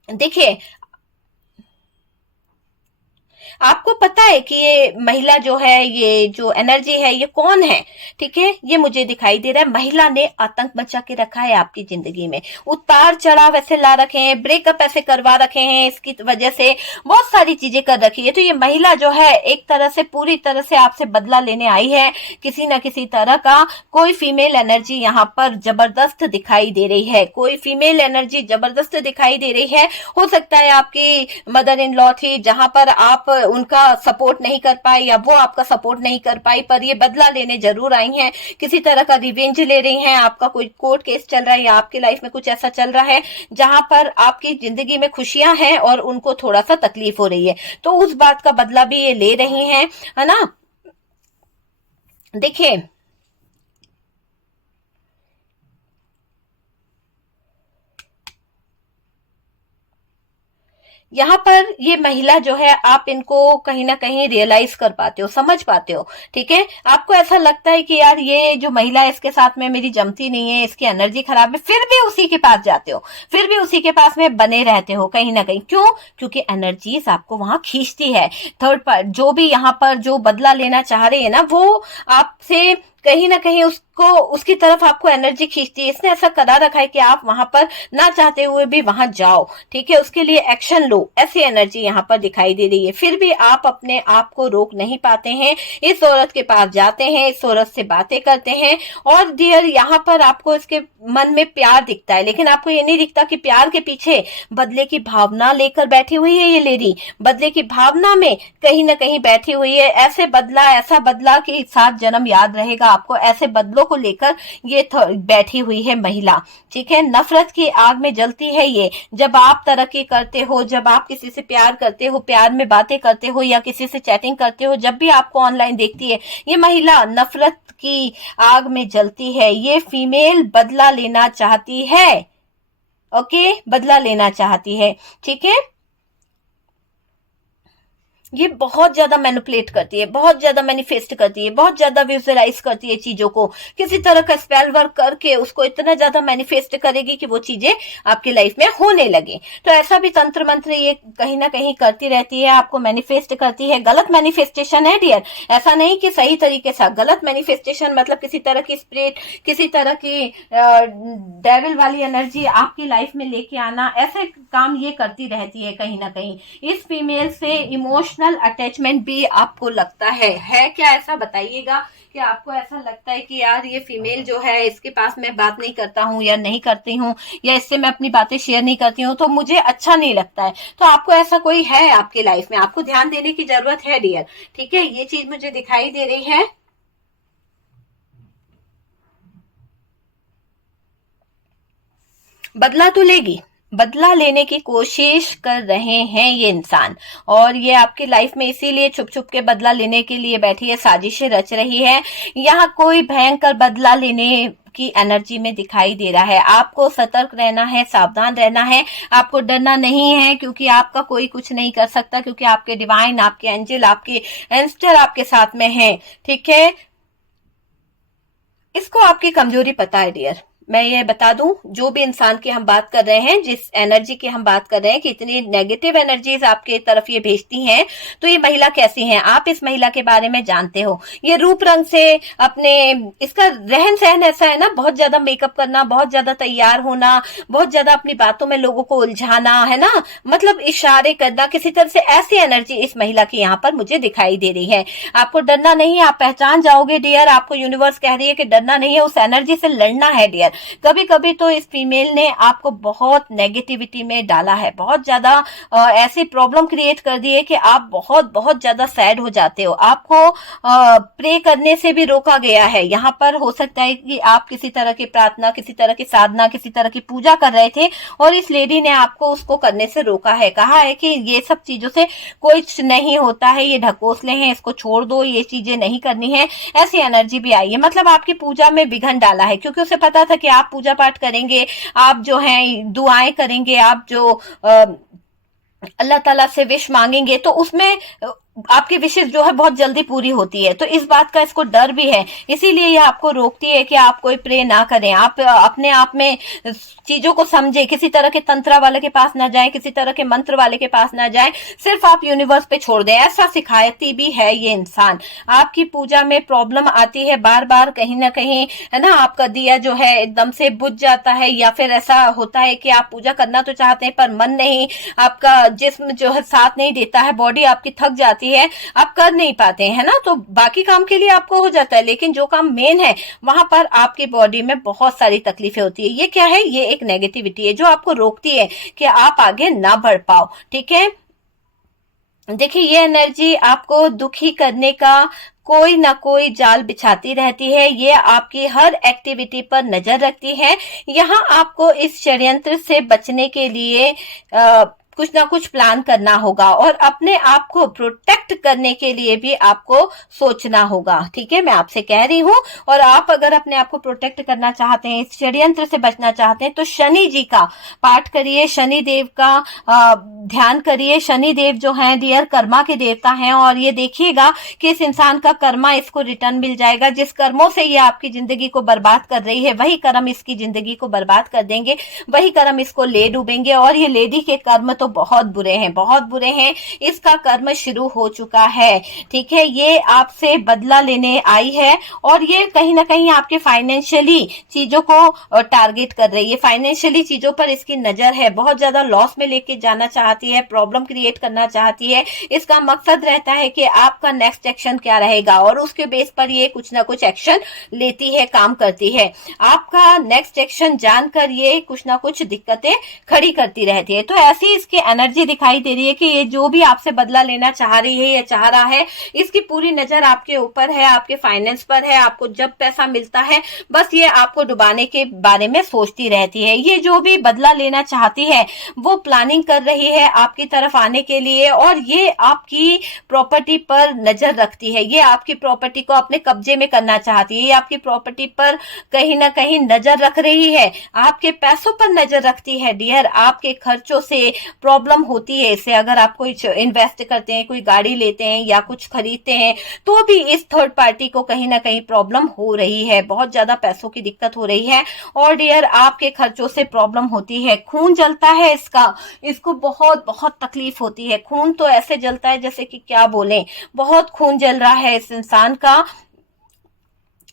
देखिए आपको पता है कि ये महिला जो है, ये जो एनर्जी है, ये कौन है, ठीक है। ये मुझे दिखाई दे रहा है महिला ने आतंक मचा के रखा है आपकी जिंदगी में, उतार चढ़ाव ऐसे ला रखे हैं, ब्रेकअप ऐसे करवा रखे हैं, इसकी वजह से बहुत सारी चीजें कर रखी है। तो ये महिला जो है एक तरह से, पूरी तरह से आपसे बदला लेने आई है। किसी ना किसी तरह का कोई फीमेल एनर्जी यहाँ पर जबरदस्त दिखाई दे रही है, कोई फीमेल एनर्जी जबरदस्त दिखाई दे रही है। हो सकता है आपकी मदर इन लॉ थी, जहां पर आप उनका सपोर्ट नहीं कर पाई, या वो आपका सपोर्ट नहीं कर पाई, पर ये बदला लेने जरूर आई हैं, किसी तरह का रिवेंज ले रही हैं। आपका कोई कोर्ट केस चल रहा है, या आपकी लाइफ में कुछ ऐसा चल रहा है जहां पर आपकी जिंदगी में खुशियां हैं और उनको थोड़ा सा तकलीफ हो रही है, तो उस बात का बदला भी ये ले रही हैं, है ना। देखिए यहाँ पर ये महिला जो है, आप इनको कहीं ना कहीं रियलाइज कर पाते हो, समझ पाते हो, ठीक है। आपको ऐसा लगता है कि यार ये जो महिला है इसके साथ में मेरी जमती नहीं है, इसकी एनर्जी खराब है, फिर भी उसी के पास जाते हो, फिर भी उसी के पास में बने रहते हो कहीं ना कहीं। क्यों? क्योंकि एनर्जीज आपको वहां खींचती है। थर्ड पार्ट जो भी यहाँ पर जो बदला लेना चाह रहे हैं ना, वो आपसे कहीं ना कहीं उसको को उसकी तरफ आपको एनर्जी खींचती है। इसने ऐसा करा रखा है कि आप वहां पर ना चाहते हुए भी वहां जाओ, ठीक है, उसके लिए एक्शन लो, ऐसी एनर्जी यहाँ पर दिखाई दे रही है। फिर भी आप अपने आप को रोक नहीं पाते हैं, इस औरत के पास जाते हैं, इस औरत से बातें करते हैं। और डियर यहाँ पर आपको इसके मन में प्यार दिखता है, लेकिन आपको ये नहीं दिखता कि प्यार के पीछे बदले की भावना लेकर बैठी हुई है ये लेडी। बदले की भावना में कहीं ना कहीं बैठी हुई है। ऐसे बदला, ऐसा बदला कि 7 जन्म याद रहेगा आपको, ऐसे बदलों को लेकर ये बैठी हुई है महिला, ठीक है। नफरत की आग में जलती है ये। जब आप तरक्की करते हो, जब आप किसी से प्यार करते हो, प्यार में बातें करते हो या किसी से चैटिंग करते हो, जब भी आपको ऑनलाइन देखती है ये महिला नफरत की आग में जलती है। ये फीमेल बदला लेना चाहती है, ओके, बदला लेना चाहती है, ठीक है। ये बहुत ज्यादा मैनिपुलेट करती है, बहुत ज्यादा मैनिफेस्ट करती है, बहुत ज्यादा विजुअलाइज करती है चीजों को। किसी तरह का स्पेल वर्क करके उसको इतना ज्यादा मैनिफेस्ट करेगी कि वो चीजें आपकी लाइफ में होने लगे। तो ऐसा भी तंत्र मंत्र ये कहीं ना कहीं करती रहती है, आपको मैनिफेस्ट करती है। गलत मैनिफेस्टेशन है डियर, ऐसा नहीं कि सही तरीके से। गलत मैनिफेस्टेशन मतलब किसी तरह की स्पिरिट, किसी तरह की डेविल वाली एनर्जी आपकी लाइफ में लेके आना, ऐसे काम ये करती रहती है कहीं ना कहीं। इस फीमेल से इमोशनल अटैचमेंट भी आपको लगता है क्या? ऐसा बताइएगा कि आपको ऐसा लगता है कि यार ये फीमेल जो है इसके पास मैं बात नहीं करता हूँ या नहीं करती हूँ, या इससे मैं अपनी बातें शेयर नहीं करती हूँ तो मुझे अच्छा नहीं लगता है। तो आपको ऐसा कोई है आपकी लाइफ में, आपको ध्यान देने की जरूरत है डियर, ठीक है। ये चीज मुझे दिखाई दे रही है। बदला तो लेगी, बदला लेने की कोशिश कर रहे हैं ये इंसान, और ये आपकी लाइफ में इसीलिए छुप छुप के बदला लेने के लिए बैठी है, साजिशें रच रही है। यहाँ कोई भयंकर बदला लेने की एनर्जी में दिखाई दे रहा है। आपको सतर्क रहना है, सावधान रहना है, आपको डरना नहीं है, क्योंकि आपका कोई कुछ नहीं कर सकता, क्योंकि आपके डिवाइन, आपके एंजल, आपके एंस्टर आपके साथ में है, ठीक है। इसको आपकी कमजोरी पता है डियर। मैं ये बता दूं, जो भी इंसान की हम बात कर रहे हैं, जिस एनर्जी की हम बात कर रहे हैं कि इतनी नेगेटिव एनर्जीज आपके तरफ ये भेजती हैं, तो ये महिला कैसी है आप इस महिला के बारे में जानते हो। ये रूप रंग से अपने, इसका रहन सहन ऐसा है ना, बहुत ज्यादा मेकअप करना, बहुत ज्यादा तैयार होना, बहुत ज्यादा अपनी बातों में लोगों को उलझाना, है ना, मतलब इशारे करना, किसी तरह से ऐसी एनर्जी इस महिला की यहाँ पर मुझे दिखाई दे रही है। आपको डरना नहीं है, आप पहचान जाओगे डियर। आपको यूनिवर्स कह रही है कि डरना नहीं है, उस एनर्जी से लड़ना है डियर। कभी कभी तो इस फीमेल ने आपको बहुत नेगेटिविटी में डाला है, बहुत ज्यादा ऐसी प्रॉब्लम क्रिएट कर दी है कि आप बहुत बहुत ज्यादा सैड हो जाते हो। आपको प्रे करने से भी रोका गया है। यहाँ पर हो सकता है कि आप किसी तरह की प्रार्थना, किसी तरह की साधना, किसी तरह की पूजा कर रहे थे और इस लेडी ने आपको उसको करने से रोका है, कहा है कि ये सब चीजों से कुछ नहीं होता है, ये ढकोसले हैं, इसको छोड़ दो, ये चीजें नहीं करनी है। ऐसी एनर्जी भी आई है, मतलब आपकी पूजा में विघन डाला है, क्योंकि उसे पता था कि आप पूजा पाठ करेंगे, आप जो है दुआएं करेंगे, आप जो अल्लाह ताला से विश मांगेंगे, तो उसमें आपकी विशेष जो है बहुत जल्दी पूरी होती है। तो इस बात का इसको डर भी है, इसीलिए ये आपको रोकती है कि आप कोई प्रे ना करें, आप अपने आप में चीजों को समझे, किसी तरह के तंत्रा वाले के पास ना जाएं, किसी तरह के मंत्र वाले के पास ना जाएं, सिर्फ आप यूनिवर्स पे छोड़ दें। ऐसा सिखाती भी है ये इंसान। आपकी पूजा में प्रॉब्लम आती है बार बार, कहीं ना कहीं, है ना, आपका दिया जो है एकदम से बुझ जाता है, या फिर ऐसा होता है कि आप पूजा करना तो चाहते हैं पर मन नहीं, आपका जिस्म जो है साथ नहीं देता है, बॉडी आपकी थक जाती है, आप कर नहीं पाते हैं ना, तो बाकी काम के लिए आपको हो जाता है, लेकिन जो काम मेन है वहां पर आपकी बॉडी में बहुत सारी तकलीफें होती है। ये क्या है? ये एक नेगेटिविटी है जो आपको रोकती है कि आप आगे ना बढ़ पाओ, ठीक है। देखिए, ये एनर्जी आपको दुखी करने का कोई ना कोई जाल बिछाती रहती है, ये आपकी हर एक्टिविटी पर नजर रखती है। यहाँ आपको इस षड्यंत्र से बचने के लिए कुछ ना कुछ प्लान करना होगा और अपने आप को प्रोटेक्ट करने के लिए भी आपको सोचना होगा, ठीक है, मैं आपसे कह रही हूं। और आप अगर अपने आप को प्रोटेक्ट करना चाहते हैं, इस षड्यंत्र से बचना चाहते हैं, तो शनि जी का पाठ करिए, शनि देव का ध्यान करिए। शनि देव जो हैं डियर कर्मा के देवता हैं, और ये देखिएगा कि इस इंसान का कर्मा इसको रिटर्न मिल जाएगा। जिस कर्मों से ये आपकी जिंदगी को बर्बाद कर रही है, वही कर्म इसकी जिंदगी को बर्बाद कर देंगे, वही कर्म इसको ले डूबेंगे। और ये लेडी के कर्म तो बहुत बुरे हैं, बहुत बुरे हैं। इसका कर्म शुरू हो चुका है, ठीक है। ये आपसे बदला लेने आई है और ये कहीं ना कहीं आपके फाइनेंशियली चीजों को टारगेट कर रही है, फाइनेंशियली चीजों पर इसकी नजर है, बहुत ज्यादा लॉस में लेके जाना चाहती है, प्रॉब्लम क्रिएट करना चाहती है। इसका मकसद रहता है कि आपका नेक्स्ट एक्शन क्या रहेगा और उसके बेस पर ये कुछ ना कुछ एक्शन लेती है, काम करती है। आपका नेक्स्ट एक्शन जानकर ये कुछ ना कुछ दिक्कतें खड़ी करती रहती है। तो ऐसी इसकी एनर्जी दिखाई दे रही है कि ये जो भी आपसे बदला लेना चाह रही है या चाह रहा है, इसकी पूरी नजर आपके ऊपर है, आपके फाइनेंस पर है। आपको जब पैसा मिलता है बस ये आपको डुबाने के बारे में सोचती रहती है। ये जो भी बदला लेना चाहती है वो प्लानिंग कर रही है आपकी तरफ आने के लिए और ये आपकी प्रॉपर्टी पर नजर रखती है, ये आपकी प्रॉपर्टी को अपने कब्जे में करना चाहती है, ये आपकी प्रॉपर्टी पर कहीं ना कहीं नजर रख रही है, आपके पैसों पर नजर रखती है डियर। आपके खर्चों से प्रॉब्लम होती है इससे। अगर आप कोई इन्वेस्ट करते हैं, कोई गाड़ी लेते हैं या कुछ खरीदते हैं तो भी इस थर्ड पार्टी को कहीं ना कहीं प्रॉब्लम हो रही है, बहुत ज्यादा पैसों की दिक्कत हो रही है और डियर आपके खर्चों से प्रॉब्लम होती है। खून जलता है इसका, इसको बहुत बहुत तकलीफ होती है। खून तो ऐसे जलता है जैसे कि क्या बोलें, बहुत खून जल रहा है इस इंसान का।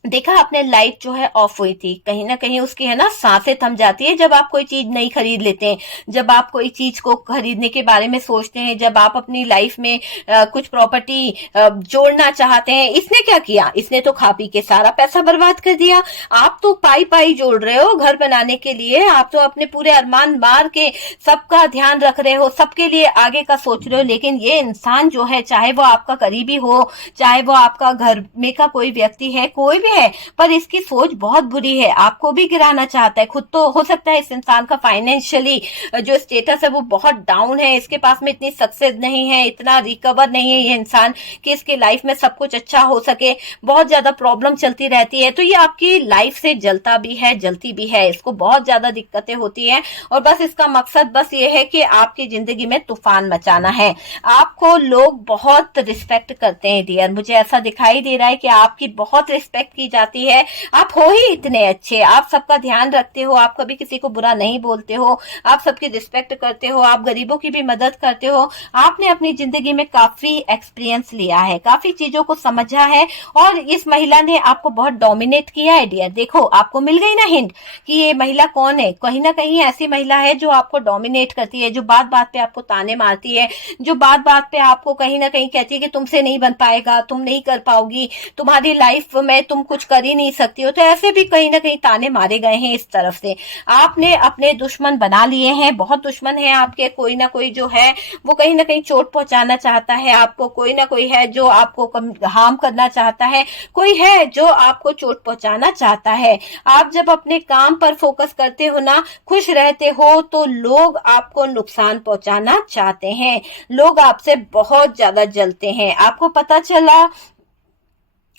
देखा आपने, लाइट जो है ऑफ हुई थी, कहीं ना कहीं उसकी है ना सांसें थम जाती है जब आप कोई चीज नहीं खरीद लेते हैं, जब आप कोई चीज को खरीदने के बारे में सोचते हैं, जब आप अपनी लाइफ में कुछ प्रॉपर्टी जोड़ना चाहते हैं। इसने क्या किया, इसने तो खा पी के सारा पैसा बर्बाद कर दिया। आप तो पाई पाई जोड़ रहे हो घर बनाने के लिए, आप तो अपने पूरे अरमान मार के सबका ध्यान रख रहे हो, सबके लिए आगे का सोच रहे हो। लेकिन ये इंसान जो है, चाहे वो आपका करीबी हो, चाहे वो आपका घर में का कोई व्यक्ति है, कोई भी है, पर इसकी सोच बहुत बुरी है, आपको भी गिराना चाहता है। खुद तो हो सकता है इस इंसान का फाइनेंशियली जो स्टेटस है वो बहुत डाउन है, इसके पास में इतनी सक्सेस नहीं है, इतना रिकवर नहीं है ये इंसान कि इसके लाइफ में सब कुछ अच्छा हो सके, बहुत ज्यादा प्रॉब्लम चलती रहती है। तो ये आपकी लाइफ से जलता भी है, जलती भी है, इसको बहुत ज्यादा दिक्कतें होती है और बस इसका मकसद बस ये है कि आपकी जिंदगी में तूफान मचाना है। आपको लोग बहुत रिस्पेक्ट करते हैं डियर, मुझे ऐसा दिखाई दे रहा है कि आपकी बहुत रिस्पेक्ट की जाती है। आप हो ही इतने अच्छे, आप सबका ध्यान रखते हो, आप कभी किसी को बुरा नहीं बोलते हो, आप सबकी रिस्पेक्ट करते हो, आप गरीबों की भी मदद करते हो। आपने अपनी जिंदगी में काफी एक्सपीरियंस लिया है, काफी चीजों को समझा है और इस महिला ने आपको बहुत डोमिनेट किया है डियर। देखो आपको मिल गई ना हिंट कि ये महिला कौन है, कहीं ना कहीं ऐसी महिला है जो आपको डोमिनेट करती है, जो बात बात पे आपको ताने मारती है, जो बात बात पे आपको कहीं ना कहीं कहती है कि तुमसे नहीं बन पाएगा, तुम नहीं कर पाओगी, तुम्हारी लाइफ में तुम कुछ कर ही नहीं सकती हो। तो ऐसे भी कहीं ना कहीं ताने मारे गए हैं इस तरफ से। आपने अपने दुश्मन बना लिए हैं, बहुत दुश्मन है आपके, कोई ना कोई जो है वो कहीं ना कहीं चोट पहुंचाना चाहता है आपको, कोई ना कोई है जो आपको हार्म करना चाहता है, कोई है जो आपको चोट पहुंचाना चाहता है। आप जब अपने काम पर फोकस करते हो ना, खुश रहते हो, तो लोग आपको नुकसान पहुंचाना चाहते हैं, लोग आपसे बहुत ज्यादा जलते हैं। आपको पता चला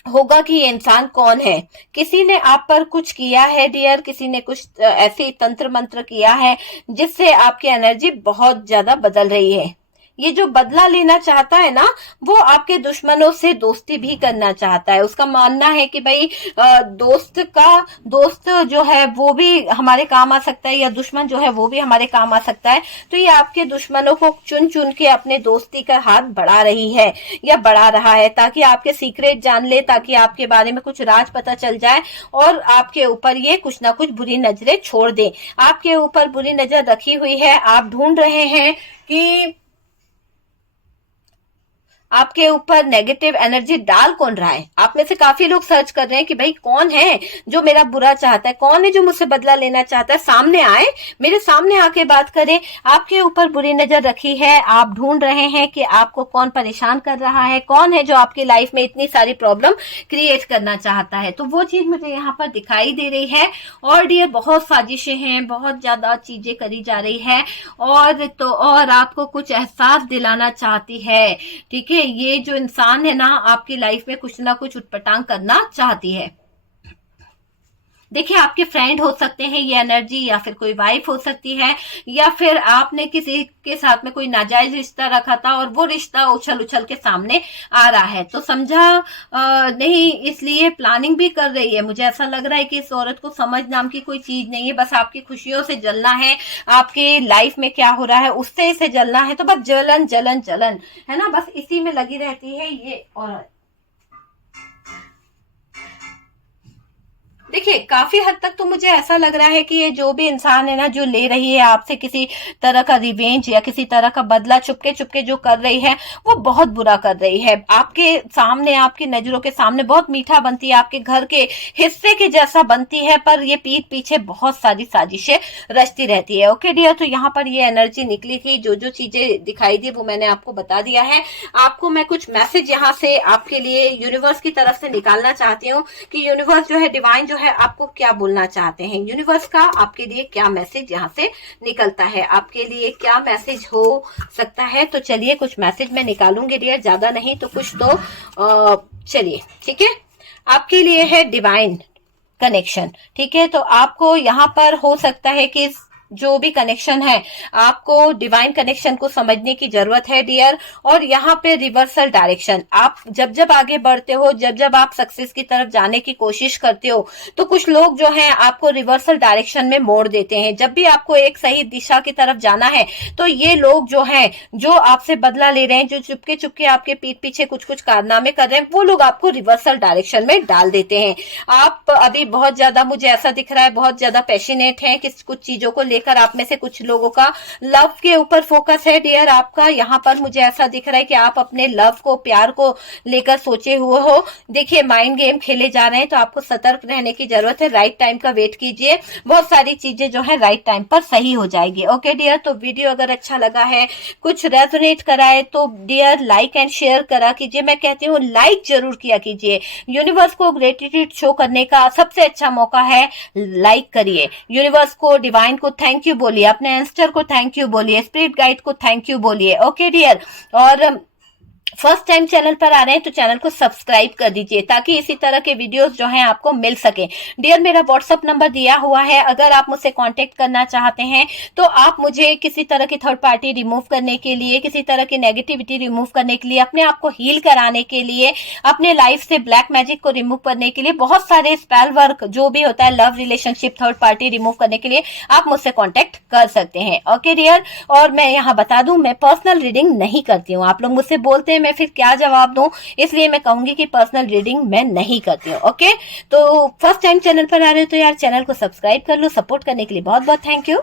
होगा कि ये इंसान कौन है, किसी ने आप पर कुछ किया है डियर, किसी ने कुछ ऐसे तंत्र मंत्र किया है जिससे आपकी एनर्जी बहुत ज्यादा बदल रही है। ये जो बदला लेना चाहता है ना, वो आपके दुश्मनों से दोस्ती भी करना चाहता है। उसका मानना है कि भाई दोस्त जो है वो भी हमारे काम आ सकता है, या दुश्मन जो है वो भी हमारे काम आ सकता है। तो ये आपके दुश्मनों को चुन चुन के अपने दोस्ती का हाथ बढ़ा रही है या बढ़ा रहा है, ताकि आपके सीक्रेट जान ले, ताकि आपके बारे में कुछ राज पता चल जाए और आपके ऊपर ये कुछ ना कुछ बुरी नजरें छोड़ दे। आपके ऊपर बुरी नजर रखी हुई है, आप ढूंढ रहे हैं कि आपके ऊपर नेगेटिव एनर्जी डाल कौन रहा है। आप में से काफी लोग सर्च कर रहे हैं कि भाई कौन है जो मेरा बुरा चाहता है, कौन है जो मुझसे बदला लेना चाहता है, सामने आए, मेरे सामने आके बात करें। आपके ऊपर बुरी नजर रखी है, आप ढूंढ रहे हैं कि आपको कौन परेशान कर रहा है, कौन है जो आपकी लाइफ में इतनी सारी प्रॉब्लम क्रिएट करना चाहता है। तो वो चीज मुझे यहाँ पर दिखाई दे रही है और डियर बहुत साजिशें हैं, बहुत ज्यादा चीजें करी जा रही है और आपको कुछ एहसास दिलाना चाहती है, ठीक है। ये जो इंसान है ना, आपकी लाइफ में कुछ ना कुछ उटपटांग करना चाहती है। देखिए, आपके फ्रेंड हो सकते हैं ये एनर्जी, या फिर कोई वाइफ हो सकती है, या फिर आपने किसी के साथ में कोई नाजायज रिश्ता रखा था और वो रिश्ता उछल उछल के सामने आ रहा है। तो समझा नहीं, इसलिए प्लानिंग भी कर रही है। मुझे ऐसा लग रहा है कि इस औरत को समझ नाम की कोई चीज नहीं है, बस आपकी खुशियों से जलना है, आपके लाइफ में क्या हो रहा है उससे इसे जलना है। तो बस जलन जलन जलन, है ना, बस इसी में लगी रहती है ये औरत। देखिए, काफी हद तक तो मुझे ऐसा लग रहा है कि ये जो भी इंसान है ना, जो ले रही है आपसे किसी तरह का रिवेंज या किसी तरह का बदला, चुपके चुपके जो कर रही है, वो बहुत बुरा कर रही है। आपके सामने, आपकी नजरों के सामने बहुत मीठा बनती है, आपके घर के हिस्से के जैसा बनती है, पर ये पीठ पीछे बहुत सारी साजिशें रचती रहती है। ओके डियर, तो यहाँ पर ये एनर्जी निकली थी, जो जो चीजें दिखाई दी वो मैंने आपको बता दिया है। आपको मैं कुछ मैसेज यहाँ से आपके लिए यूनिवर्स की तरफ से निकालना चाहती हूँ कि यूनिवर्स जो है, डिवाइन जो है, आपको क्या बोलना चाहते हैं। यूनिवर्स का आपके लिए क्या मैसेज यहाँ से निकलता है, आपके लिए क्या मैसेज हो सकता है। तो चलिए कुछ मैसेज मैं निकालूंगी डियर, ज्यादा नहीं तो कुछ तो चलिए, ठीक है। आपके लिए है डिवाइन कनेक्शन, ठीक है। तो आपको यहाँ पर हो सकता है कि जो भी कनेक्शन है, आपको डिवाइन कनेक्शन को समझने की जरूरत है डियर। और यहाँ पे रिवर्सल डायरेक्शन, आप जब जब आगे बढ़ते हो, जब जब आप सक्सेस की तरफ जाने की कोशिश करते हो, तो कुछ लोग जो हैं आपको रिवर्सल डायरेक्शन में मोड़ देते हैं। जब भी आपको एक सही दिशा की तरफ जाना है, तो ये लोग जो हैं, जो आपसे बदला ले रहे हैं, जो चुपके चुपके आपके पीठ पीछे कुछ कुछ कारनामे कर रहे हैं, वो लोग आपको रिवर्सल डायरेक्शन में डाल देते हैं। आप अभी बहुत ज्यादा, मुझे ऐसा दिख रहा है, बहुत ज्यादा पैशनेट हैं कि कुछ चीजों को लेकर। आप में से कुछ लोगों का लव के ऊपर फोकस है डियर। आपका यहाँ पर मुझे ऐसा दिख रहा है कि आप अपने लव को, प्यार को लेकर सोचे हुए हो। देखिए, माइंड गेम खेले जा रहे हैं, तो आपको सतर्क रहने की जरूरत है। राइट टाइम का वेट कीजिए, बहुत सारी चीजें जो है राइट टाइम पर सही हो जाएगी। ओके डियर, तो वीडियो अगर अच्छा लगा है, कुछ रेजोनेट कराए, तो डियर लाइक एंड शेयर करा कीजिए। मैं कहती हूँ लाइक जरूर किया कीजिए। यूनिवर्स को ग्रेटिट्यूड शो करने का सबसे अच्छा मौका है, लाइक करिए। यूनिवर्स को, डिवाइन को थैंक यू बोलिए, अपने एंस्टर को थैंक यू बोलिए, स्पिरिट गाइड को थैंक यू बोलिए। ओके डियर, और फर्स्ट टाइम चैनल पर आ रहे हैं तो चैनल को सब्सक्राइब कर दीजिए, ताकि इसी तरह के वीडियोस जो हैं आपको मिल सके। डियर, मेरा व्हाट्सअप नंबर दिया हुआ है, अगर आप मुझसे कांटेक्ट करना चाहते हैं तो आप मुझे किसी तरह की थर्ड पार्टी रिमूव करने के लिए, किसी तरह की नेगेटिविटी रिमूव करने के लिए, अपने आप को हील कराने के लिए, अपने लाइफ से ब्लैक मैजिक को रिमूव करने के लिए, बहुत सारे स्पेल वर्क जो भी होता है, love relationship, third party remove करने के लिए आप मुझसे कॉन्टेक्ट कर सकते हैं। ओके डियर, और मैं यहाँ बता दूं, मैं पर्सनल रीडिंग नहीं करती हूँ। आप लोग मुझसे बोलते हैं मैं फिर क्या जवाब दूं, इसलिए मैं कहूंगी कि पर्सनल रीडिंग मैं नहीं करती हूँ। ओके, तो फर्स्ट टाइम चैनल पर आ रहे हो तो यार चैनल को सब्सक्राइब कर लो। सपोर्ट करने के लिए बहुत बहुत थैंक यू।